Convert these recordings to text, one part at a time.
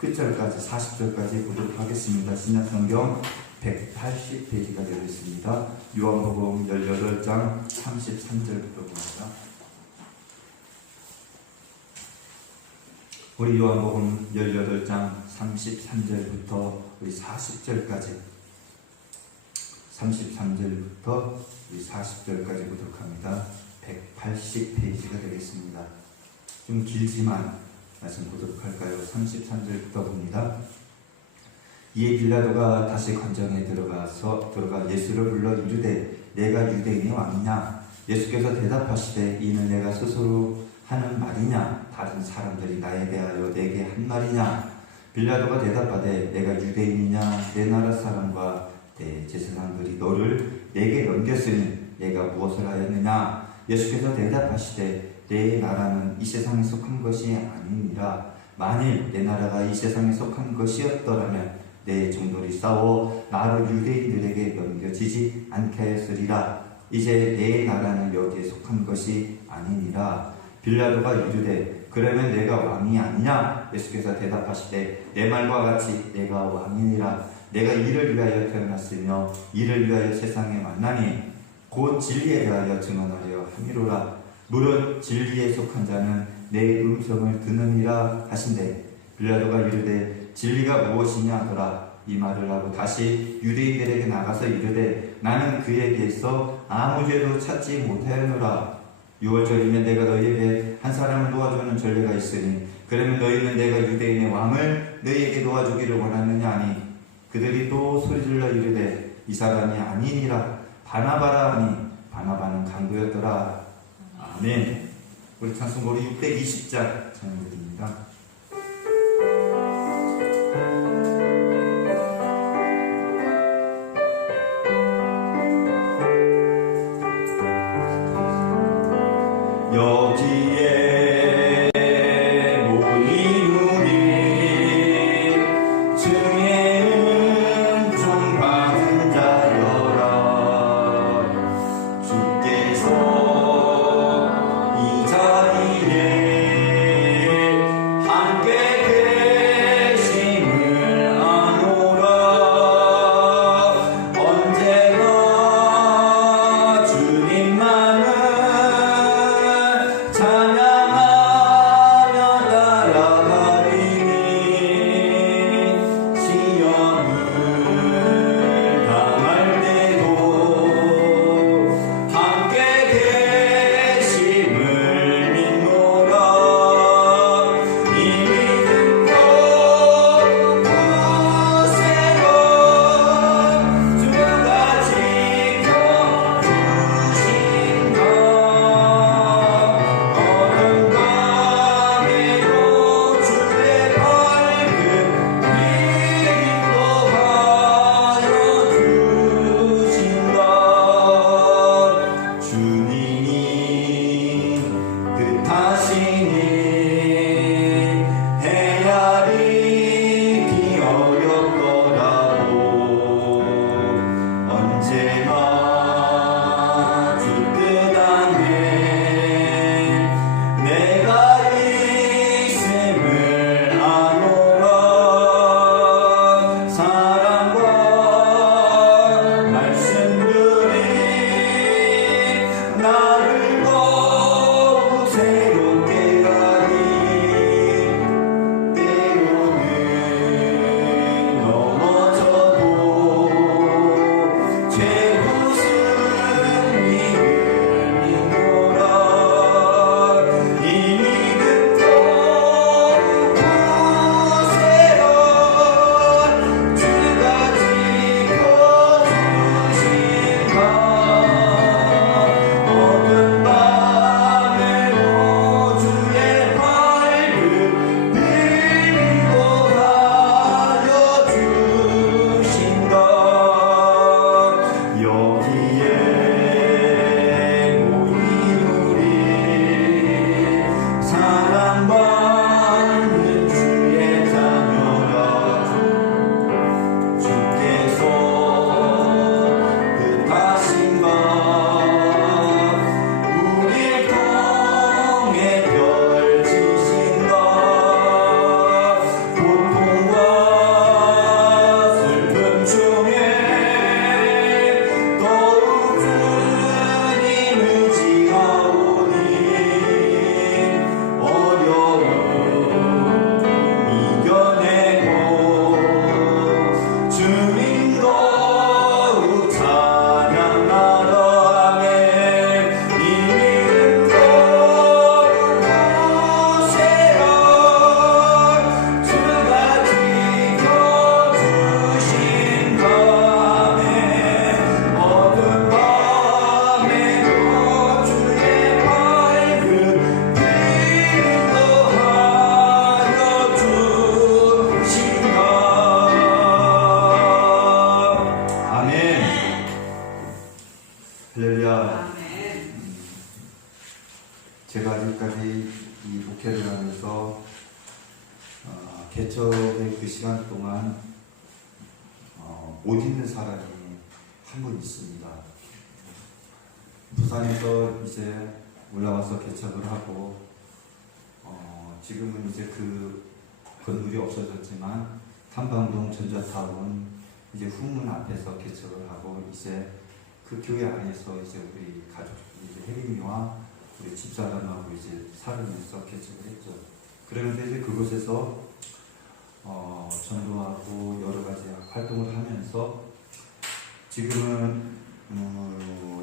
끝절까지 40절까지 보도록 하겠습니다. 신약성경 180페이지가 되어 있습니다. 요한복음 18장 33절부터 봅니다. 우리 요한복음 18장 33절부터 우리 40절까지 33절부터 우리 40절까지 보도록 합니다. 180페이지가 되겠습니다. 좀 길지만 말씀 보도록 할까요? 33절부터 봅니다. 이에 빌라도가 다시 관정에 들어가 예수를 불러 이르되 내가 유대인의 왕이냐? 예수께서 대답하시되 이는 내가 스스로 하는 말이냐? 다른 사람들이 나에 대하여 내게 한 말이냐? 빌라도가 대답하되 내가 유대인이냐? 내 나라 사람과 내 제사장들이 너를 내게 넘겼으니 내가 무엇을 하였느냐? 예수께서 대답하시되 내 나라는 이 세상에 속한 것이 아니니라. 만일 내 나라가 이 세상에 속한 것이었더라면 내 종들이 싸워 나로 유대인들에게 넘겨지지 않게 하였으리라. 이제 내 나라는 여기에 속한 것이 아니니라. 빌라도가 이르되 그러면 내가 왕이 아니냐? 예수께서 대답하시되 내 말과 같이 내가 왕이니라. 내가 이를 위하여 태어났으며 이를 위하여 세상에 만나니 곧 진리에 대하여 증언하려 함이로라. 무릇 진리에 속한 자는 내 음성을 듣느니라 하신대. 빌라도가 이르되 진리가 무엇이냐 하더라. 이 말을 하고 다시 유대인들에게 나가서 이르되 나는 그에게서 아무 죄도 찾지 못하였노라. 6월절이면 내가 너희에게 한 사람을 도와주는 전례가 있으니 그러면 너희는 내가 유대인의 왕을 너희에게 도와주기를 원하느냐 하니 그들이 또 소리질러 이르되 이 사람이 아니니라. 바나바라 하니 바나바는 강도였더라. 아멘. 우리 찬송곡이 620장 찬양드립니다. 여기에 모인 우리 주의 은총 받은 자여라. 주께서 이 자리에 개척의 그 시간 동안 못 있는 사람이 한 분 있습니다. 부산에서 이제 올라와서 개척을 하고 지금은 이제 그 건물이 없어졌지만 탐방동 전자타운 이제 후문 앞에서 개척을 하고 이제 그 교회 안에서 이제 우리 가족 이제 혜림이와 우리 집사람하고 이제 살면서 개척을 했죠. 그러면서 이제 그곳에서 전도하고 여러 가지 활동을 하면서 지금은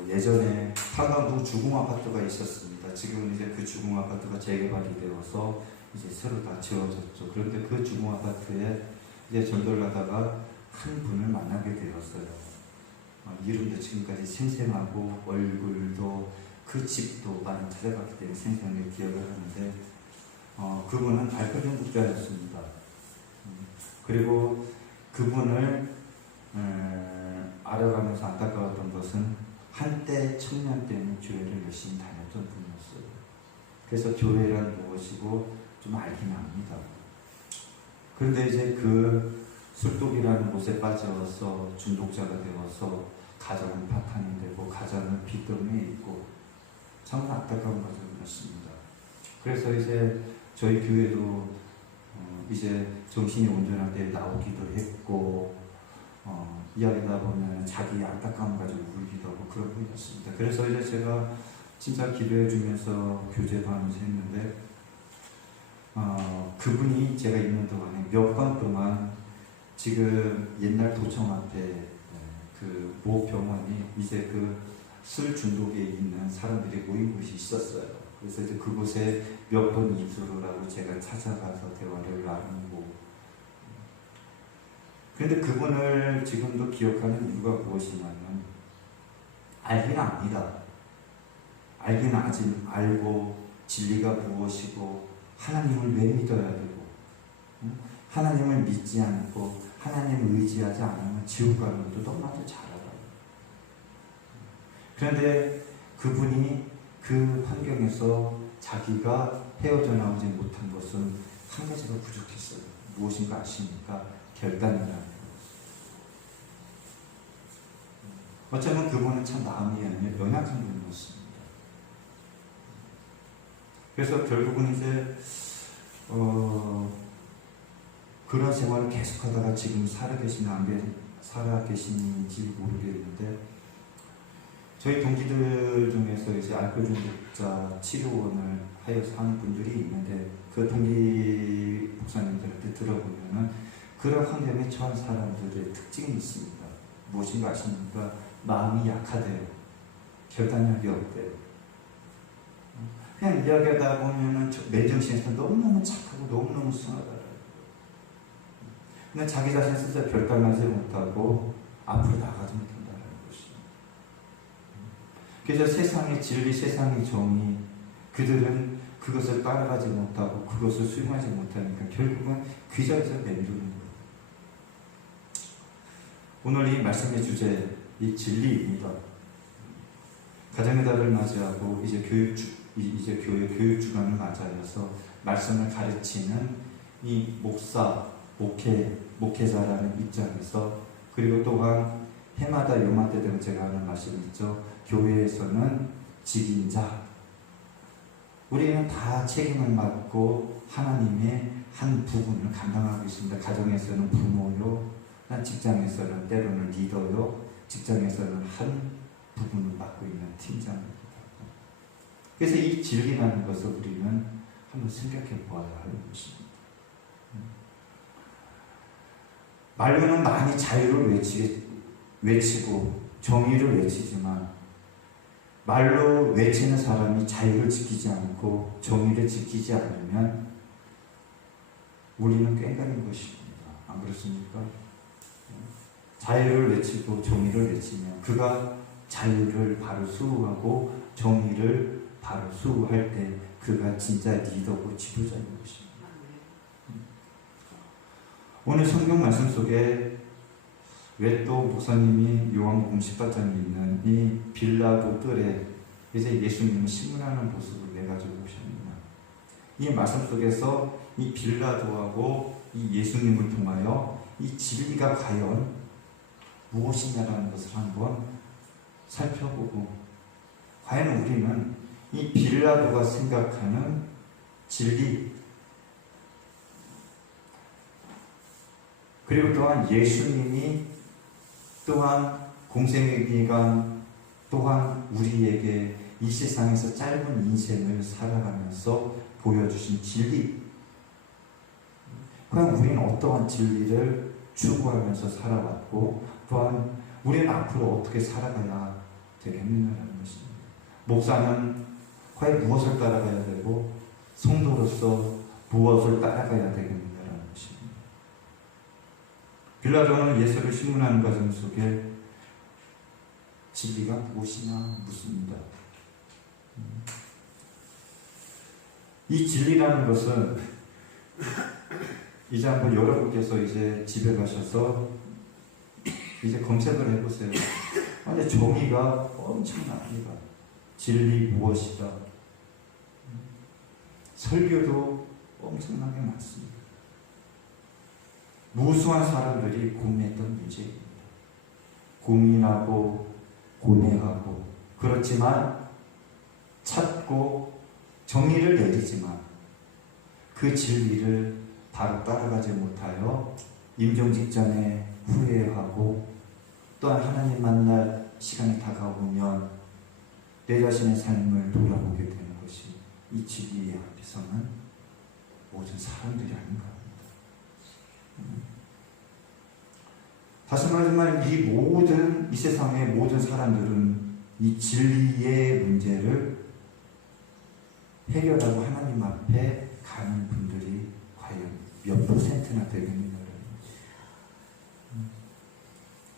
예전에 탐방동 주공아파트가 있었습니다. 지금은 이제 그 주공아파트가 재개발이 되어서 이제 새로 다 지어졌죠. 그런데 그 주공아파트에 이제 전도를 하다가 한 분을 만나게 되었어요. 이름도 지금까지 생생하고 얼굴도 그 집도 많이 찾아갔기 때문에 생생하게 기억을 하는데 그분은 알코올 중독자였습니다. 그리고 그분을 알아가면서 안타까웠던 것은 한때 청년 때는 교회를 열심히 다녔던 분이었어요. 그래서 교회란 무엇이고 좀 알긴 합니다. 그런데 이제 그 술독이라는 곳에 빠져서 중독자가 되어서 가정은 파탄이 되고 가정은 빚더미에 있고 참 안타까운 과정이었습니다. 그래서 이제 저희 교회도 이제 정신이 온전할 때 나오기도 했고 이야기하다 보면 자기 안타까운 가지고 울기도 하고 그런 분이었습니다. 그래서 이제 제가 진짜 기도해 주면서 교제도 하면서 했는데 그분이 제가 있는 동안에 몇 번 동안 지금 옛날 도청 앞에 그 모 병원이 이제 그 술 중독에 있는 사람들이 모인 곳이 있었어요. 그래서 이제 그곳에 몇 번 입소를 하고 제가 찾아가서 대화를 나누고 그런데 그분을 지금도 기억하는 이유가 무엇이냐면 알긴 압니다. 알긴 알고 진리가 무엇이고 하나님을 왜 믿어야 되고 하나님을 믿지 않고 하나님을 의지하지 않으면 지옥 가는 것도 너무나도 잘 알아요. 그런데 그분이 그 환경에서 자기가 헤어져 나오지 못한 것은 한 가지가 부족했어요. 무엇인가 아십니까? 결단이라는 것. 어쩌면 그분은 참 마음이 연약한 분이었습니다. 그래서 결국은 이제 그런 생활을 계속하다가 지금 살아 계신지 모르겠는데 저희 동기들 중에서 이제 알코올 중독자 치료원을 하여서 하는 분들이 있는데 그 동기 목사님들한테 들어보면은 그런 환경에 처한 사람들의 특징이 있습니다. 무엇인가 아십니까? 마음이 약하대요. 결단력이 없대요. 그냥 이야기하다 보면은 맨정신에서 너무너무 착하고 너무너무 순하다. 근데 자기 자신 스스로 결단하지 못하고 앞으로 나가지 못한다는 것입니다. 그래서 세상의 진리, 세상의 정의, 그들은 그것을 따라가지 못하고 그것을 수용하지 못하니까 결국은 귀자에서 맴도는 거예요. 오늘 이 말씀의 주제, 이 진리입니다. 가정의 달을 맞이하고 이제 교회 교육 주간을 맞이해서 말씀을 가르치는 이 목회자라는 입장에서 그리고 또한 해마다 요맘때 되면 제가 하는 말씀이 있죠. 교회에서는 직임자. 우리는 다 책임을 맡고 하나님의 한 부분을 감당하고 있습니다. 가정에서는 부모요, 직장에서는 때로는 리더요, 직장에서는 한 부분을 맡고 있는 팀장입니다. 그래서 이 진리라는 것을 우리는 한번 생각해 보아야 하는 것입니다. 말로는 많이 자유를 외치고 정의를 외치지만 말로 외치는 사람이 자유를 지키지 않고 정의를 지키지 않으면 우리는 꽹가린 것입니다. 안 그렇습니까? 자유를 외치고 정의를 외치면 그가 자유를 바로 수호하고 정의를 바로 수호할 때 그가 진짜 리더고 지도자인 것입니다. 오늘 성경 말씀 속에 왜 또 목사님이 요한복음 18장에 있는 이 빌라도 뜰에 이제 예수님을 신문하는 모습을 내가지고 오셨느냐. 이 말씀 속에서 이 빌라도하고 이 예수님을 통하여 이 진리가 과연 무엇이냐라는 것을 한번 살펴보고, 과연 우리는 이 빌라도가 생각하는 진리, 그리고 또한 예수님이 또한 공생의 기간 또한 우리에게 이 세상에서 짧은 인생을 살아가면서 보여주신 진리, 과연 우리는 어떠한 진리를 추구하면서 살아왔고, 또한 우리는 앞으로 어떻게 살아가야 되겠느냐는 것입니다. 목사는 과연 무엇을 따라가야 되고, 성도로서 무엇을 따라가야 되겠느냐는 것입니다. 빌라도는 예수를 신문하는 과정 속에 진리가 무엇이냐 묻습니다. 이 진리라는 것은 이제 한번 여러분께서 이제 집에 가셔서 이제 검색을 해보세요. 근데 정의가 엄청납니다. 진리 무엇이다. 설교도 엄청나게 많습니다. 무수한 사람들이 고민했던 문제입니다. 고민하고 고뇌하고, 그렇지만 찾고 정의를 내리지만 그 진리를 바로 따라가지 못하여 임종직전에 후회하고, 또한 하나님 만날 시간이 다가오면 내 자신의 삶을 돌아보게 되는 것이 이 진리 앞에서는 모든 사람들이 아닌가 합니다. 다시 말하지만 이 세상의 모든 사람들은 이 진리의 문제를 해결하고 하나님 앞에 가는 분들이 과연 몇 %나 되겠느냐.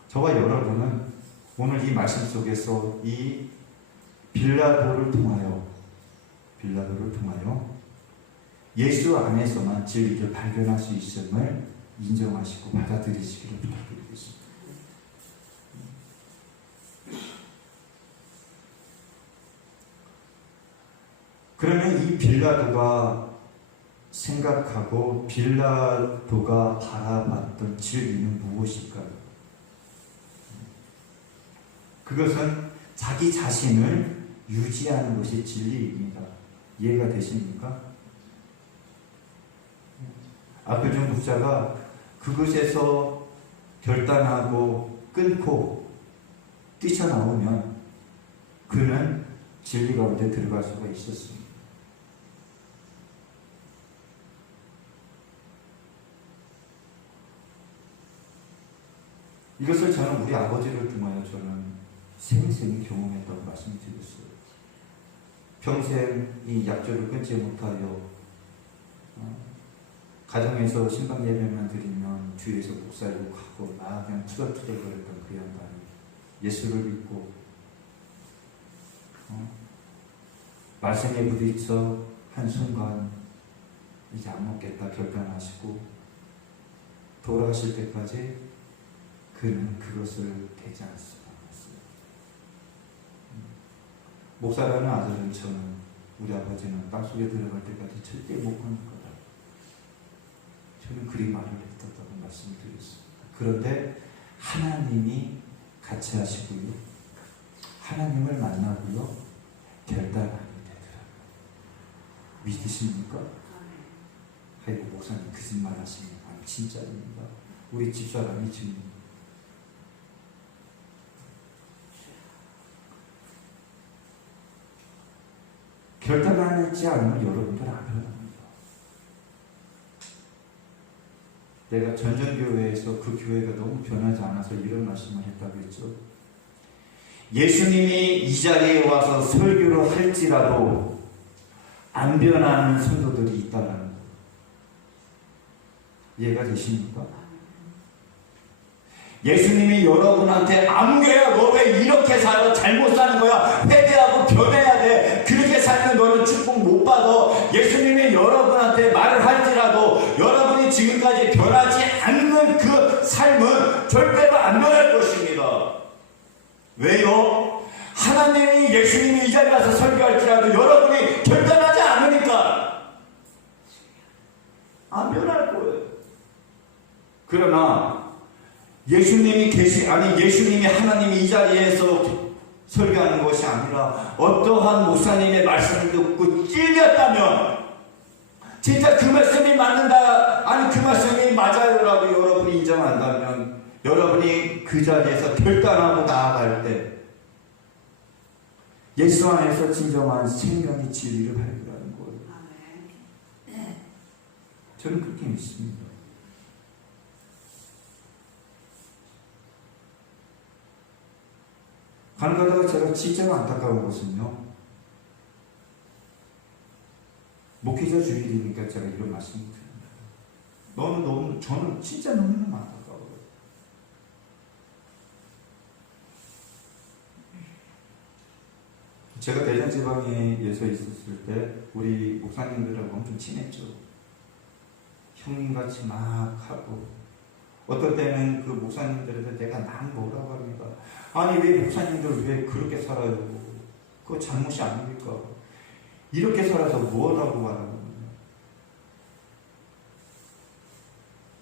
저와 여러분은 오늘 이 말씀 속에서 이 빌라도를 통하여 예수 안에서만 진리를 발견할 수 있음을 인정하시고 받아들이시기를 부탁드리겠습니다. 그러면 이 빌라도가 생각하고 빌라도가 바라봤던 진리는 무엇일까요? 그것은 자기 자신을 유지하는 것이 진리입니다. 이해가 되십니까? 아표준 목사가 그것에서 결단하고 끊고 뛰쳐나오면 그는 진리 가운데 들어갈 수가 있었습니다. 이것을 저는 우리 아버지를 통하여 저는 생생히 경험했다고 말씀드렸어요. 평생 이 약조를 끊지 못하여 가정에서 신방 예배만 드리면 뒤에서 목사 욕하고 막 그냥 투덜투덜거렸던 그 양반이 예수를 믿고 말씀에 부딪혀 한순간 이제 안 먹겠다 결단하시고 돌아가실 때까지 그는 그것을 대지 않았어요. 목사라는 아들은 우리 아버지는 땅속에 들어갈 때까지 절대 못 끊을 거다. 저는 그리 말을 했다고 말씀을 드렸습니다. 그런데 하나님이 같이 하시고요. 하나님을 만나고요. 결단하게 되더라고요. 믿으십니까? 아이고 목사님 거짓말 하십니까? 아니 진짜입니다. 우리 집사람이 지금 결단하지 않으면 여러분들 안 변합니다. 내가 전전교회에서 그 교회가 너무 변하지 않아서 이런 말씀을 했다고 했죠. 예수님이 이 자리에 와서 설교를 할지라도 안 변하는 성도들이 있다는 거. 이해가 되십니까? 예수님이 여러분한테 아무개야 너 왜 이렇게 살아? 잘못 사는 거야. 회개하고 변해야 돼. 그렇게 살면 너는 축복 못 받아. 예수님이 여러분한테 말을 할지라도 여러분이 지금까지 변하지 않는 그 삶은 절대로 안 변할 것입니다. 왜요? 하나님이 예수님이 이 자리에 가서 설교할지라도 여러분이 결단하지 않으니까 안 변할 거예요. 그러나 예수님이 하나님이 이 자리에서 설교하는 것이 아니라 어떠한 목사님의 말씀을 듣고 찔렸다면 진짜 그 말씀이 맞는다, 아니 그 말씀이 맞아요라고 여러분이 인정한다면 여러분이 그 자리에서 결단하고 나아갈 때 예수 안에서 진정한 생명의 진리를 발견하는 거예요. 저는 그렇게 믿습니다. 가다가 제가 진짜 안타까운 것은요, 목회자 주일이니까 제가 이런 말씀을 드립니다. 저는 진짜 너무너무 안타까워요. 제가 대전지방에서 있었을 때 우리 목사님들하고 엄청 친했죠. 형님같이 막 하고, 어떨 때는 그 목사님들한테 내가 막 뭐라고 합니다. 아니 왜 목사님들 왜 그렇게 살아요? 그거 잘못이 아닙니까? 이렇게 살아서 뭐라고 말하는 거예요?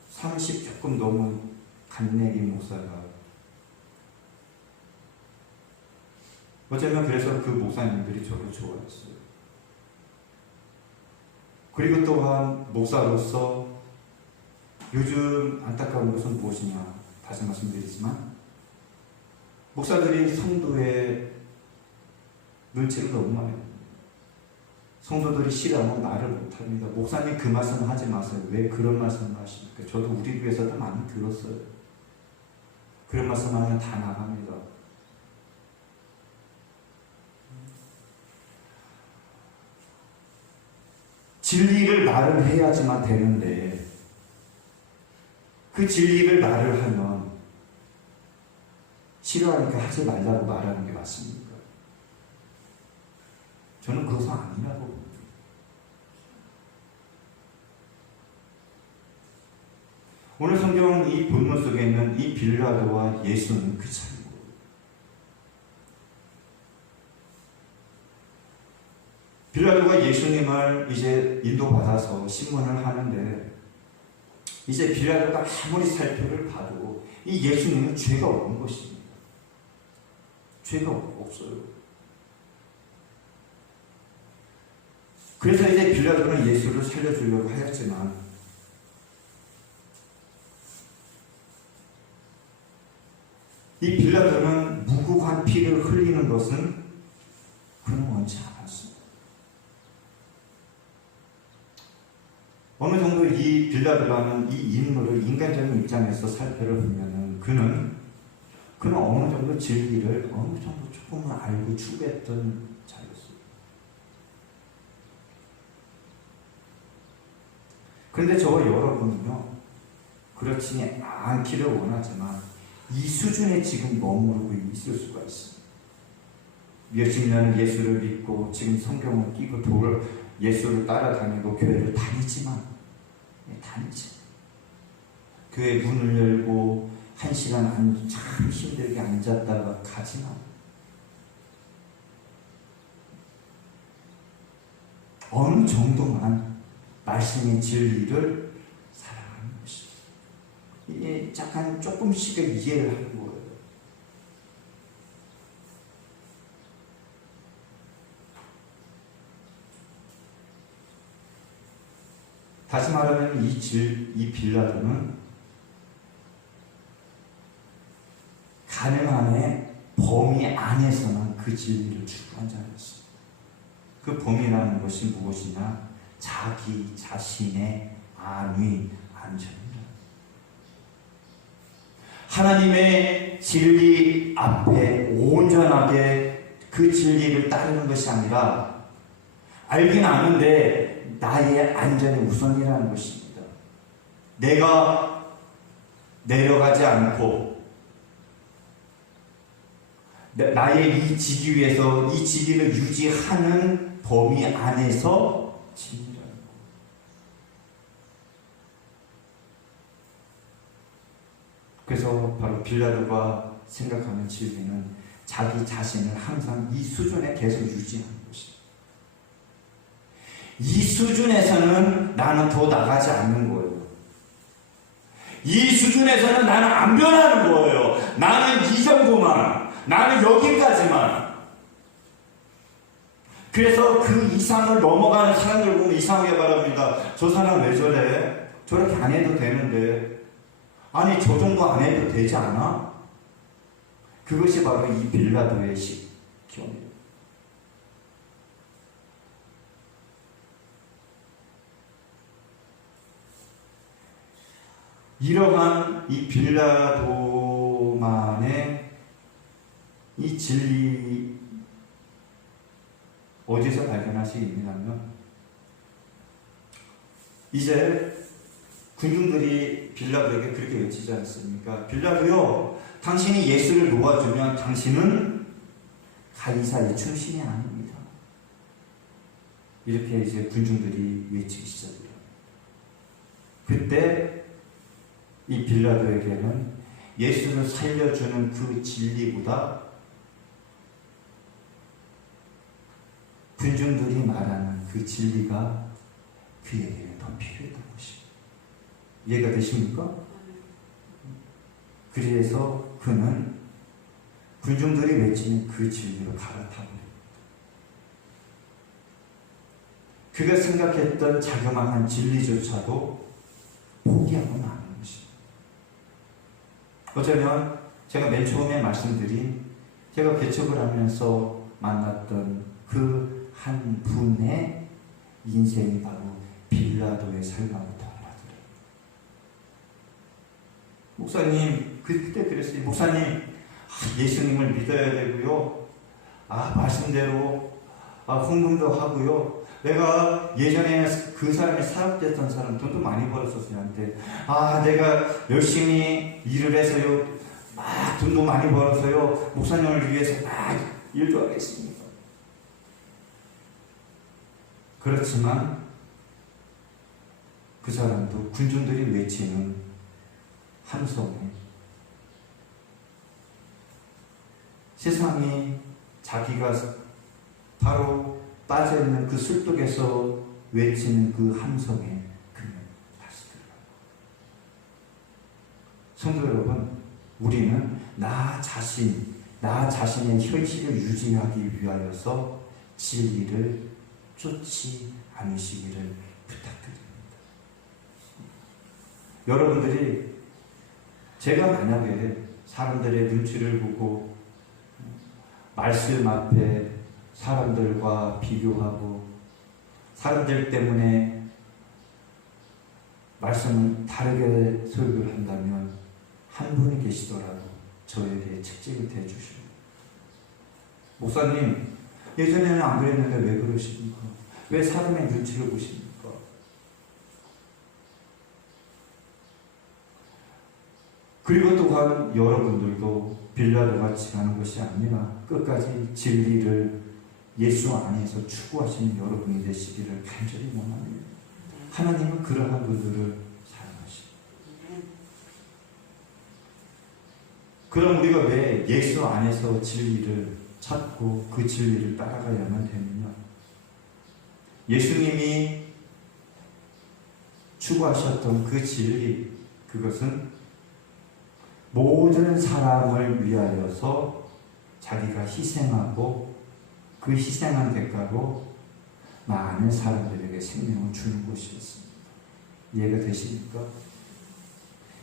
30 조금 넘은 간내기 목사가 어쩌면 그래서 그 목사님들이 저를 좋아했어요. 그리고 또한 목사로서 요즘 안타까운 것은 무엇이냐, 다시 말씀드리지만 목사들이 성도의 눈치를 너무 많이 합니다. 성도들이 싫어하면 말을 못합니다. 목사님 그 말씀 하지 마세요. 왜 그런 말씀을 하십니까? 저도 우리 교회에서도 많이 들었어요. 그런 말씀 하면 다 나갑니다. 진리를 말을 해야지만 되는데 그 진리를 말을 하면 싫어하니까 하지 말라고 말하는 게 맞습니까? 저는 그것은 아니라고 봅니다. 오늘 성경 이 본문 속에 있는 이 빌라도와 예수는 그 차이고, 빌라도가 예수님을 이제 인도받아서 신문을 하는데, 이제 빌라도가 아무리 살펴를 봐도 이 예수님은 죄가 없는 것입니다. 죄가 없어요. 그래서 이제 빌라도는 예수를 살려주려고 하였지만 이 빌라도는 무고한 피를 흘리는 것은 그는 원치 않았습니다. 어느 정도 이 빌라도라는 이 인물을 인간적인 입장에서 살펴를 보면은 그는 어느 정도 진리를 어느 정도 조금은 알고 추구했던 자였어요. 그런데 저와 여러분은요, 그렇지 않기를 원하지만 이 수준에 지금 머무르고 있을 수가 있습니다. 몇십 년을 예수를 믿고 지금 성경을 끼고 예수를 따라다니고 교회를 다니지만 교회 문을 열고 1시간 참 힘들게 앉았다가 가지만 어느 정도만 말씀의 진리를 사랑하는 것이, 이게 약간 조금씩의 이해를 하는 거예요. 다시 말하면 이 빌라도는 가늠함의 범위 안에서만 그 진리를 추구한 자였습니다. 그 범위라는 것이 무엇이냐? 자기 자신의 안위, 안전입니다. 하나님의 진리 앞에 온전하게 그 진리를 따르는 것이 아니라, 알긴 아는데 나의 안전이 우선이라는 것입니다. 내가 내려가지 않고 나의 이 지기 위에서 이 지기를 유지하는 범위 안에서 진리라는 것. 그래서 바로 빌라도가 생각하는 진리는 자기 자신을 항상 이 수준에 계속 유지하는 것입니다. 이 수준에서는 나는 더 나가지 않는 거예요. 이 수준에서는 나는 안 변하는 거예요. 나는 이 정도만, 나는 여기까지만. 그래서 그 이상을 넘어가는 사람들 보면 이상하게 바랍니다. 저 사람 왜 저래? 저렇게 안 해도 되는데. 아니, 저 정도 안 해도 되지 않아? 그것이 바로 이 빌라도의 시험이에요. 이러한 이 빌라도만의 이 진리 어디서 발견할 수 있냐면, 이제 군중들이 빌라도에게 그렇게 외치지 않습니까? 빌라도요, 당신이 예수를 놓아주면 당신은 가이사의 충신이 아닙니다. 이렇게 이제 군중들이 외치기 시작해요. 그때 이 빌라도에게는 예수를 살려주는 그 진리보다 군중들이 말하는 그 진리가 그에게는 더 필요했던 것입니다. 이해가 되십니까? 그래서 그는 군중들이 외치는 그 진리로 갈아타버립니다. 그가 생각했던 자그마한 진리조차도 포기하고 마는 것입니다. 어쩌면 제가 맨 처음에 말씀드린, 제가 개척을 하면서 만났던 그 한 분의 인생이 바로 빌라도의 삶하고 동일하더래요. 목사님, 그때 그랬어요. 목사님, 예수님을 믿어야 되고요. 말씀대로 헌금도 하고요. 내가 예전에 그 사람이 사역됐던 사람 돈도 많이 벌었었어요. 한테. 내가 열심히 일을 해서요. 막 돈도 많이 벌어서요. 목사님을 위해서 막 일도 하겠습니다. 그렇지만 그 사람도 군중들이 외치는 함성에 세상이 자기가 바로 빠져있는 그 술독에서 외치는 그 함성에 그는 다시 들어가요. 성도 여러분, 우리는 나 자신의 현실을 유지하기 위하여서 진리를 쫓지 않으시기를 부탁드립니다. 여러분들이, 제가 만약에 사람들의 눈치를 보고 말씀 앞에 사람들과 비교하고 사람들 때문에 말씀을 다르게 설교를 한다면 한 분이 계시더라도 저에게 책찍을 대주십니다. 목사님, 예전에는 안 그랬는데 왜 그러십니까? 왜 사람의 눈치를 보십니까? 그리고 또한 여러분들도 빌라도 같이 가는 것이 아니라 끝까지 진리를 예수 안에서 추구하시는 여러분이 되시기를 간절히 원합니다. 하나님은 그러한 분들을 사랑하십니다. 그럼 우리가 왜 예수 안에서 진리를 찾고 그 진리를 따라가야만 되느냐? 예수님이 추구하셨던 그 진리, 그것은 모든 사람을 위하여서 자기가 희생하고 그 희생한 대가로 많은 사람들에게 생명을 주는 것이었습니다. 이해가 되십니까?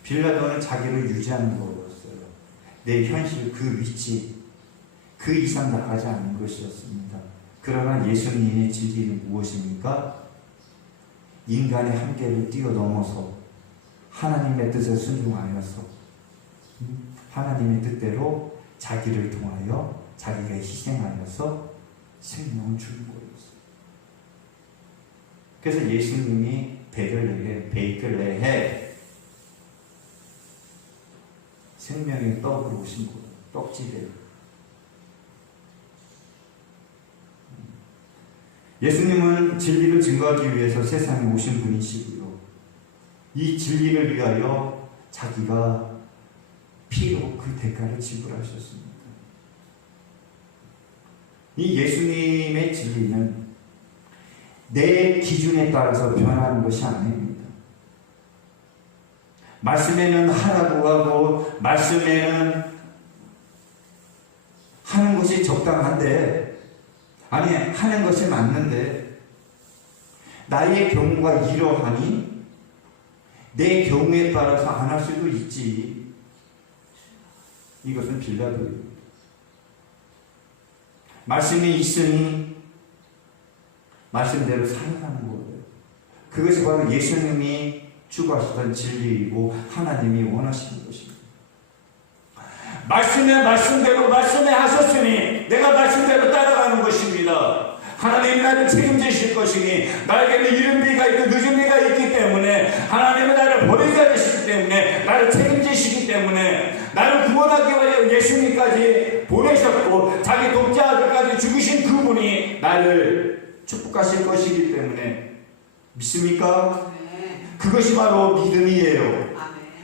빌라도는 자기를 유지하는 거였어요. 내 현실, 그 위치, 그 이상 나가지 않는 것이었습니다. 그러나 예수님의 진리는 무엇입니까? 인간의 한계를 뛰어넘어서 하나님의 뜻에 순종하여서 하나님의 뜻대로 자기를 통하여 자기가 희생하여서 생명을 주는 거였어요. 그래서 예수님이 베들레헴 생명의 떡으로 오신 거예요. 떡집에. 예수님은 진리를 증거하기 위해서 세상에 오신 분이시고요. 이 진리를 위하여 자기가 피로 그 대가를 지불하셨습니다. 이 예수님의 진리는 내 기준에 따라서 변하는 것이 아닙니다. 말씀에는 하라고 하고 말씀에는 하는 것이 적당한데, 아니 하는 것이 맞는데 나의 경우가 이러하니 내 경우에 따라서 안 할 수도 있지. 이것은 빌라도입니다. 말씀이 있으니 말씀대로 살아가는 거예요. 그것이 바로 예수님이 추구하시던 진리이고 하나님이 원하시는 것입니다. 말씀에 말씀대로 말씀에 하셨으니 내가 말씀대로 따라가는 것입니다. 하나님이 나를 책임지실 것이니 나에게는 이른 비가 있고 늦은 비가 있기 때문에 하나님은 나를 버리지 않으시기 때문에 나를 책임지시기 때문에 나를 구원하기 위해 예수님까지 보내셨고 자기 독자 아들까지 죽으신 그분이 나를 축복하실 것이기 때문에 믿습니까? 그것이 바로 믿음이에요.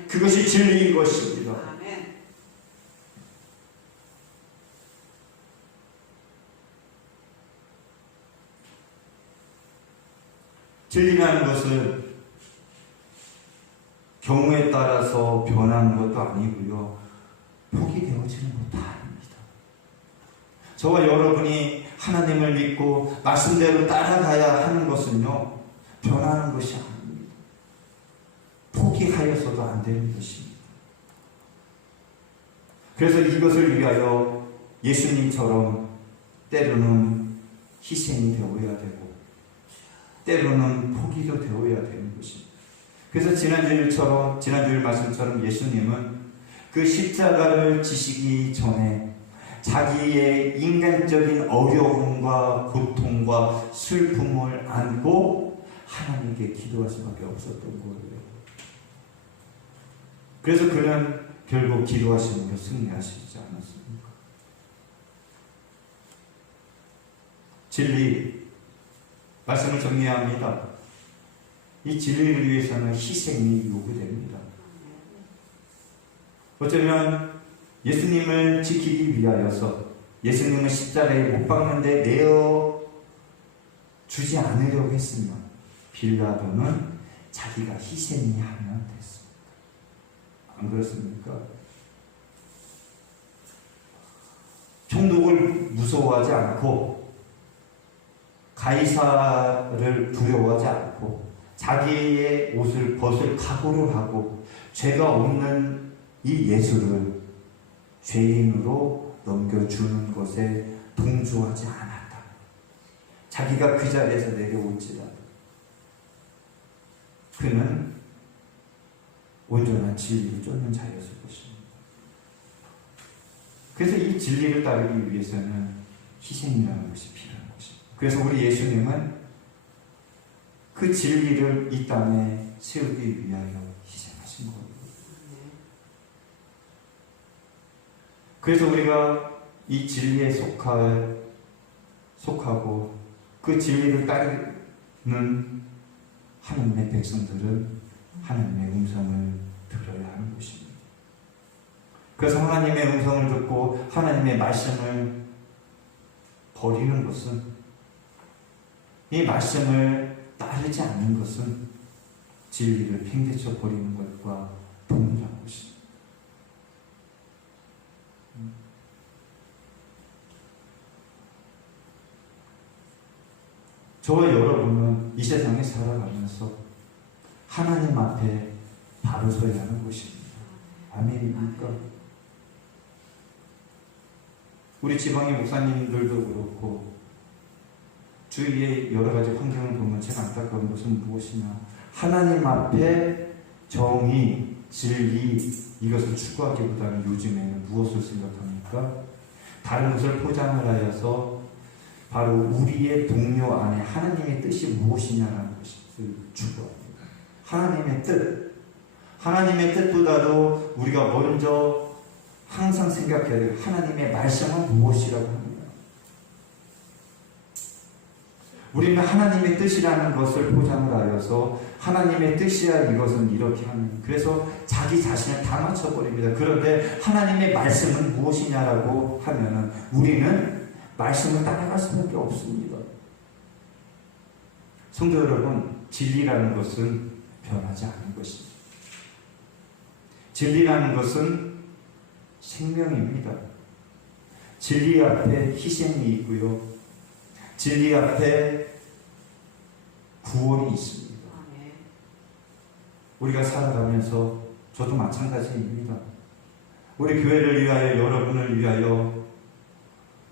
그것이 진리인 것입니다. 진리라는 것은 경우에 따라서 변하는 것도 아니고요, 포기되어지는 것도 아닙니다. 저와 여러분이 하나님을 믿고 말씀대로 따라가야 하는 것은요, 변하는 것이 아닙니다. 포기하여서도 안 되는 것입니다. 그래서 이것을 위하여 예수님처럼 때로는 희생이 되어야 되고 때로는 포기도 되어야 되는 것입니다. 그래서 지난주일 말씀처럼 예수님은 그 십자가를 지시기 전에 자기의 인간적인 어려움과 고통과 슬픔을 안고 하나님께 기도할 수밖에 없었던 거예요. 그래서 그는 결국 기도하시면서 승리하시지 않았습니까? 진리, 말씀을 정리해야 합니다. 이 진리를 위해서는 희생이 요구됩니다. 어쩌면 예수님을 지키기 위하여서 예수님을 십자가에 못 박는데 내어 주지 않으려고 했으면 빌라도는 자기가 희생이 하면 됐습니다. 안 그렇습니까? 총독을 무서워하지 않고 가이사를 두려워하지 않고 자기의 옷을 벗을 각오를 하고 죄가 없는 이 예수를 죄인으로 넘겨주는 것에 동조하지 않았다. 자기가 그 자리에서 내려올지라도 그는 온전한 진리를 쫓는 자였을 것입니다. 그래서 이 진리를 따르기 위해서는 희생이라는 것이 필요한 것입니다. 그래서 우리 예수님은 그 진리를 이 땅에 세우기 위하여 희생하신 거예요. 그래서 우리가 이 진리에 속하고 그 진리를 따르는 하나님의 백성들은 하나님의 음성을 들어야 하는 것입니다. 그래서 하나님의 음성을 듣고 하나님의 말씀을 버리는 것은, 이 말씀을 따르지 않는 것은 진리를 팽개쳐 버리는 것과 동일한 것입니다. 저와 여러분은 이 세상에 살아가면서 하나님 앞에 바로 서야 하는 것입니다. 아멘입니까? 우리 지방의 목사님들도 그렇고 주위의 여러 가지 환경을 보면 제가 안타까운 것은 무엇이냐, 하나님 앞에 정의, 진리 이것을 추구하기보다는 요즘에는 무엇을 생각합니까? 다른 것을 포장을 하여서 바로 우리의 동료 안에 하나님의 뜻이 무엇이냐라는 것을 추구합니다. 하나님의 뜻, 하나님의 뜻보다도 우리가 먼저 항상 생각해야 될 하나님의 말씀은 무엇이라고 합니다. 우리는 하나님의 뜻이라는 것을 포장을 하여서 하나님의 뜻이야 이것은 이렇게 하는, 그래서 자기 자신을 다 맞춰버립니다. 그런데 하나님의 말씀은 무엇이냐라고 하면은 우리는 말씀을 따라갈 수밖에 없습니다. 성도 여러분, 진리라는 것은 변하지 않는 것입니다. 진리라는 것은 생명입니다. 진리 앞에 희생이 있고요. 진리 앞에 구원이 있습니다. 우리가 살아가면서 저도 마찬가지입니다. 우리 교회를 위하여, 여러분을 위하여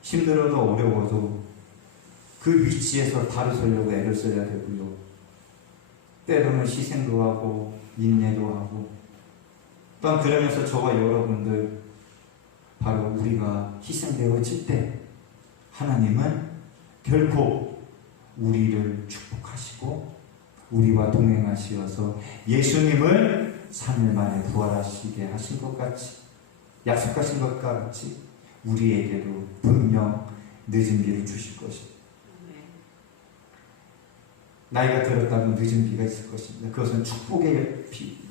힘들어도 어려워도 그 위치에서 다루려고 애를 써야 되고요. 때로는 희생도 하고 인내도 하고, 또한 그러면서 저와 여러분들 바로 우리가 희생되어질 때 하나님은 결코 우리를 축복하시고 우리와 동행하시어서 예수님을 3일 만에 부활하시게 하신 것 같이, 약속하신 것과 같이 우리에게도 분명 늦은 비를 주실 것입니다. 나이가 들었다면 늦은 비가 있을 것입니다. 그것은 축복의 비입니다.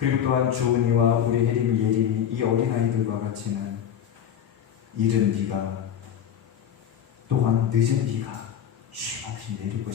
그리고 또한 주은이와 우리 혜림이, 예림이 이 어린아이들과 같이는 이른 비가, 또한 늦은 비가 쉼없이 내리고